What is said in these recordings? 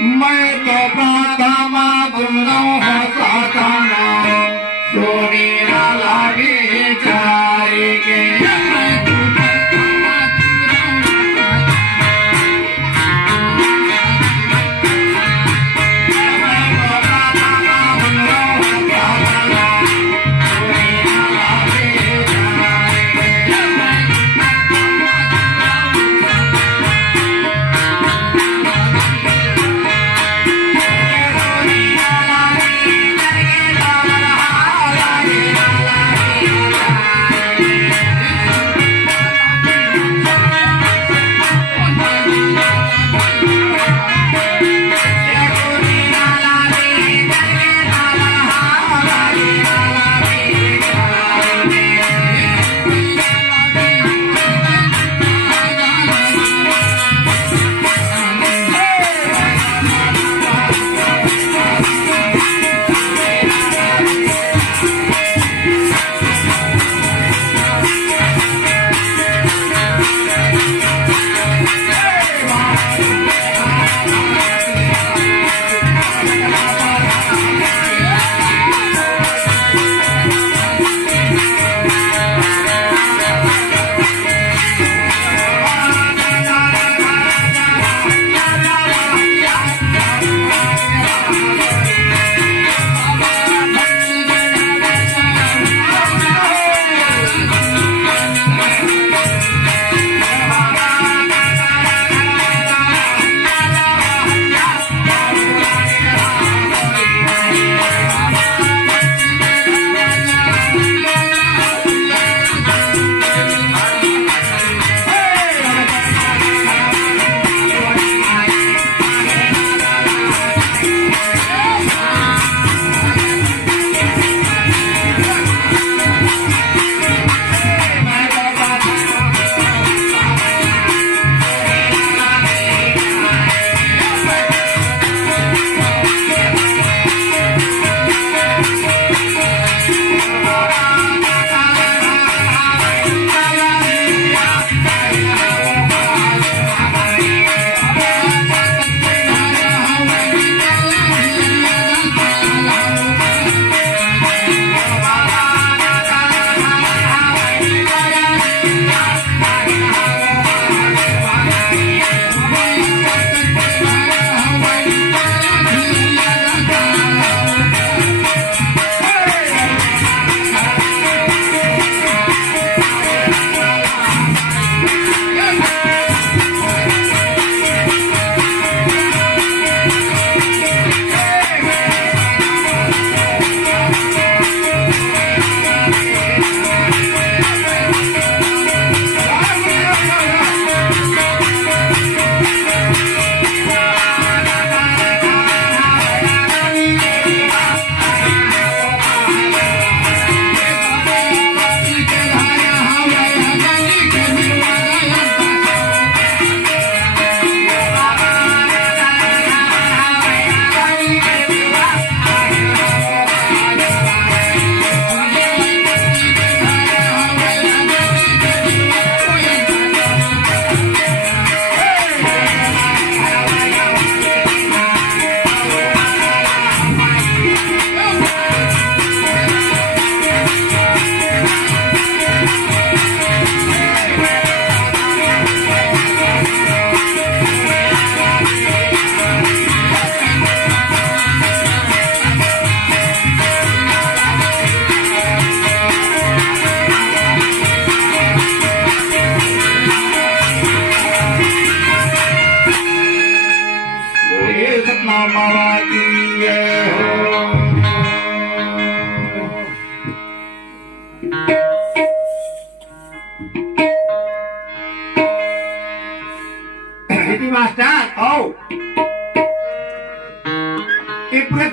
मैं तो प्रातमा बुनो हो साताना सोने लागे चारे के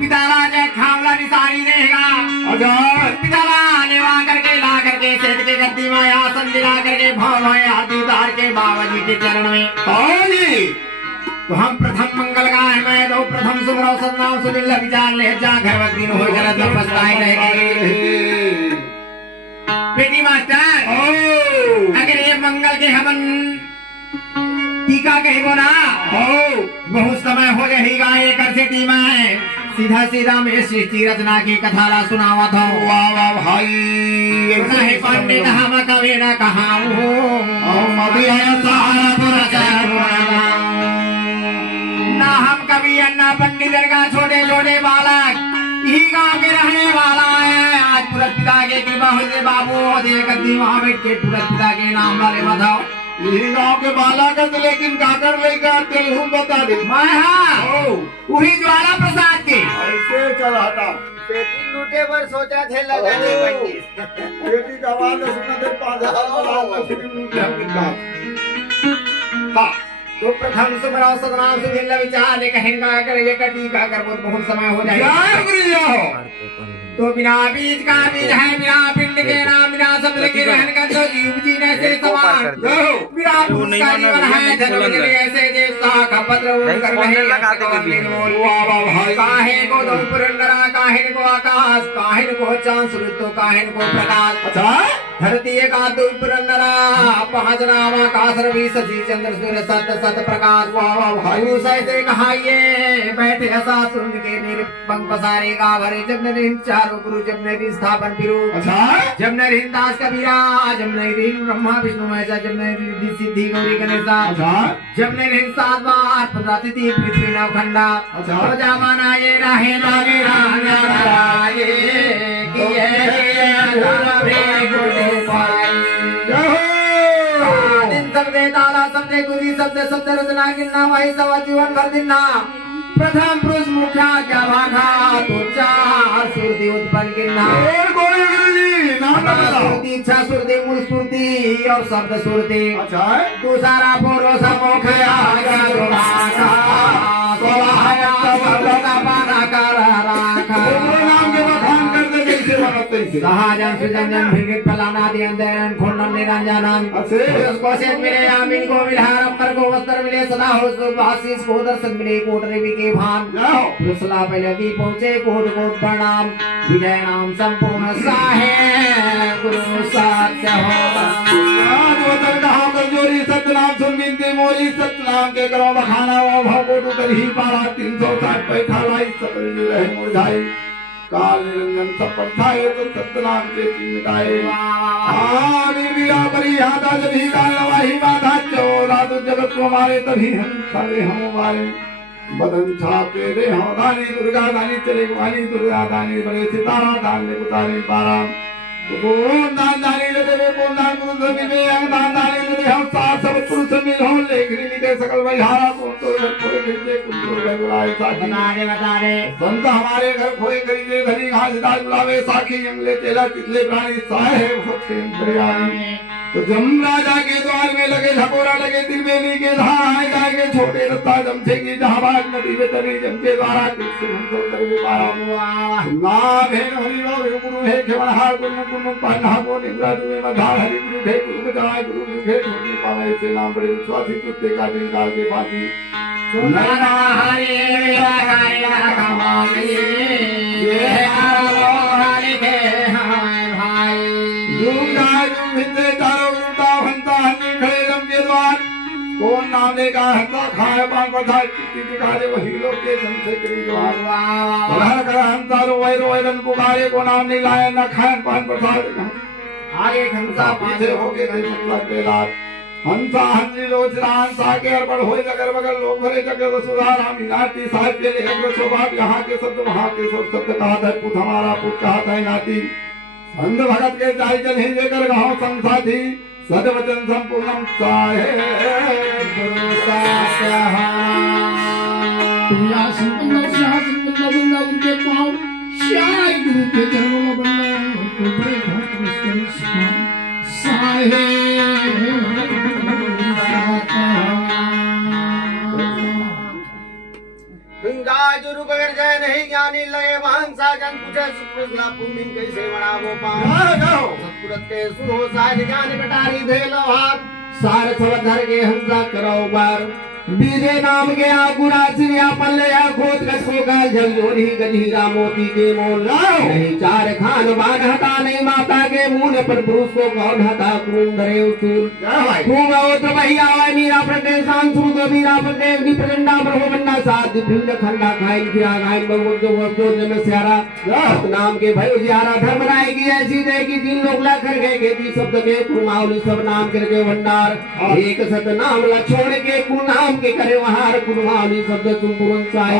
पिताला खावला निसारी रहेगा पिताला लेवा करके ला करके सेठ के गद्दी में आसन दिला करके भवन में हाथी उतार के बाबा जी के चरण में तो हम प्रथम मंगल गाय में दो प्रथम शुभ रोशन नाम सुनिल विचार ले जा घर वक्त दिन हो जरा तो पछताए रहेगी बेटी मास्टर अगर ये मंगल के हवन टीका कहे बोला बहुत समय हो गई गाये कर से टी में सीधा सीधा मैं सृष्टि रचना की कथा ला सुनावा था। वाह वाह भाई नहीं पंडित हम कभी न कहाऊं ना हम कभी अन्ना पंडित का छोटे छोटे बालक यही गांव के रहने वाला है। आज तुरंत पिता के कृपा हुई बाबू देखती वहां बैठ के तुरंत पिता के नाम वाले बताओ यही गांव के बालक है, लेकिन काकर लेकर तेलहू बता दे। मैं हाँ वही ज्वाला प्रसाद के ऐसे चल हटा पेटी लूटे पर सोचा थे लगा दे पंडित बेटी का आवाज सुना दे पाजा फिर मुझे हम हाँ तो प्रथम सुमराव सतनाम सुधिल्ला विचार ने कहेंगा कर ये कटी का कर बहुत समय हो जाएगा। तो बिना बीज का बीज है, बिना पिंड के नाम, बिना शब्द के रहन का तो जीव जी ने से समान। बिना पुरुष का जीवन है, धर्म के लिए ऐसे देवता का पत्र कर रहे हैं। काहे को दो पुरंदरा, काहे को आकाश, काहे को चांद सूरज, तो काहे को प्रकाश। अच्छा धरती का दो पुरंदरा, पांच नाम आकाश रवि शशि चंद्र सूर्य सत सत प्रकाश। भाई से कहा ये बैठे ऐसा सुन के निरपंग पसारे का भरे जब ने चारों गुरु जब ने स्थापन फिरू। अच्छा जब ने दास कबीरा, जब ने ब्रह्मा विष्णु महेश, जब ने सिद्धि गौरी गणेशा। अच्छा जब ने सात बार पृथ्वी पृथ्वी नवखंडा। अच्छा प्रजा माना ये राहे लागे रागे किए सबदे ताला सबदे गुरी सबदे सबदे रचना गिनना वही सब जीवन भर दिना। प्रथम पुरुष मुख्या क्या भागा तो चार सुरती उत्पन्न गिनना। सुरती इच्छा सुरती मूल सुरती और शब्द सुरती। अच्छा दूसरा पूर्व समोखया सहाजन सुजनजन भिगित फलानादि अंधेरन खुंडन निरंजनम। कोशेत मिले आमीन को विहारम पर को वस्त्र मिले सदा हो सुख आशीष को दर्शन मिले कोट रवि के भान। पुरुषला पहले दी पहुंचे कोट कोट प्रणाम। विजय नाम संपूर्ण साहे गुरु सत्य जोरी सतनाम सुन बिनती मोरी सतनाम के करो बखाना वो भगोट उतर ही पारा 360 पैठा लाई सकल जी रहे मुरझाई। काल निरंजन सब परछाए तो सतनाम के की मिटाए। वीरा बरी हाथा जब ही काल नवाही माथा चोरा तो जगत को मारे तभी हम सारे हम मारे। बदन छापे दे हम दानी दुर्गा दानी चले वाली दुर्गा दानी बड़े सितारा दान ले उतारे पारा। कौन दान दानी ले देवे कौन दान पुरुष मिले दान दानी ले हम सात सब पुरुष मिल हो लेखनी लिखे सकल बलिहारा कौन तो खोए खरीदे कुछ तो बुलाए साखी बता रे संत हमारे घर खोए खरीदे धनी घास दाल बुलावे साखी जंगले तेला तितले प्राणी साहे होते दरियाई। तो जम राजा के द्वार में लगे झकोरा लगे त्रिवेणी के धार जाके छोटे रत्ता जमसेगी जहाबाज नदी में तरी जम के द्वारा कृष्ण हम तो तरवे पारा। नाम है हरि राम गुरु है केवलहार गुरु गुरु पन्ना को निम्रा तुम्हें मधार हरि गुरु है गुरु बजाय गुरु मुखे छोटी पावे से नाम बड़े स्वाति तुते का दिन काल के बाती। सुनना हरि हरि कमाली ये हरि के हाय भाई। कौन नाम लेगा हंसा खाए पान पथा चिट्ठी दिखारे वही लोग के जन से करी द्वार। भला कर हंसा रोए रोए रन पुकारे को नाम नहीं लाया न खाए पान पथा आगे हंसा पीछे हो के नहीं मतलब बेलार। हंसा हंसी लोचना हंसा के अर्पण होए जगर बगल लोग भरे जगह सुधार हम नाती साहिब के लिए एक स्वभाव यहाँ के शब्द वहाँ के सब शब्द कहा था पुत हमारा पुत कहा था नाती। संत भगत के जाय जन ही लेकर गाँव संसाथी सदवचन संपूर्णम साहे गुरु साहा। उनके पाँव श्याय गुरु के चरणों में बंदा साहे गुरु बगैर जय नहीं ज्ञानी लगे वहंसा जन पूछे सुपुरुषला भूमि कैसे बड़ा वो पाओ। सतपुरत के सुनो साज ज्ञान कटारी दे लो हाथ सार थवत धर के हंसा करो बार। बीजे नाम के आ गुरा सिरिया पल्ले आ खोज कस को काल झकझोरी गजहीरा मोती के मोल नहीं चार खान बान हता नहीं माता के मुंह पर पुरुष को कौन हता क्रूम धरे उसूल क्रूम औत्र भैया वाय मीरा प्रदेश शांत सुर दो मीरा प्रदेश की प्रचंडा ब्रह्म बन्ना साथ दिव्य खंडा खाई फिरा गाय भगवत जो वस्तु में स्यारा नाम के भय जियारा धर्म राय की ऐसी दे की तीन लोग ला कर गए खेती शब्द के कुमावली सब नाम के भंडार एक सत नाम ला छोड़ के कुल नाम के करे वहार कुमावली शब्द तुम पुरन चाहे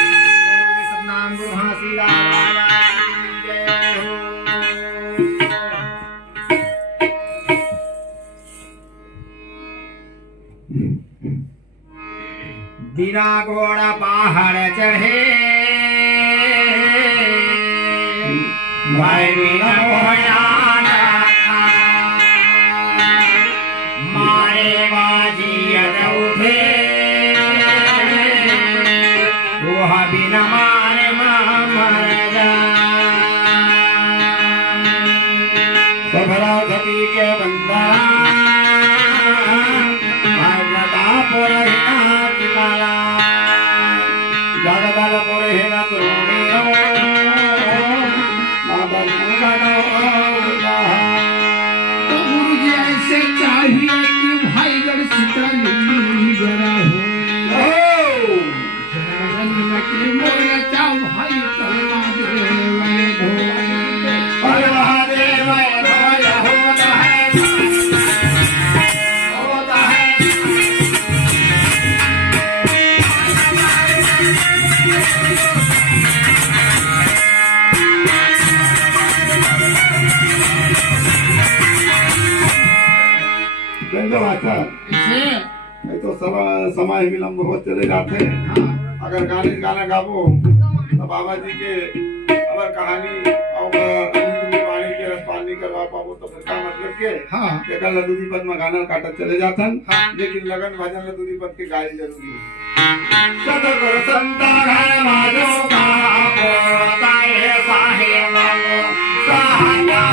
सतनाम गुरु घासीदास महाराज की जय हो। बिना घोड़ा पहाड़ चढ़े भाई बिना घोड़ा ना मारे बाजी उठे वह बिना मारे मर जा सबरा सती के बंदा लगा पुरहिना किनारा जगदल पुरहिना तुरोड़ी माता तो गुरु जी ऐसे चाहिए कि भाई गढ़ सीताली जरा हो जन्म के मोर चाव भाई तलवा दे हर महादेव होता है होता है गंगा माता इसे नहीं तो समय विलम्ब हो चले जाते हैं। अगर गाना गाबो तो बाबा जी के अगर कहानी और वाणी के रसपानी करवा पाबो तो फिर का मतलब के हाँ देखा लदुदी पद में गाना काटत चले जातन लेकिन लगन भजन लदुदी पद के गाय जरूरी है। सतगुरु संता घर माधो का बोलता है साहे मांगो सहाया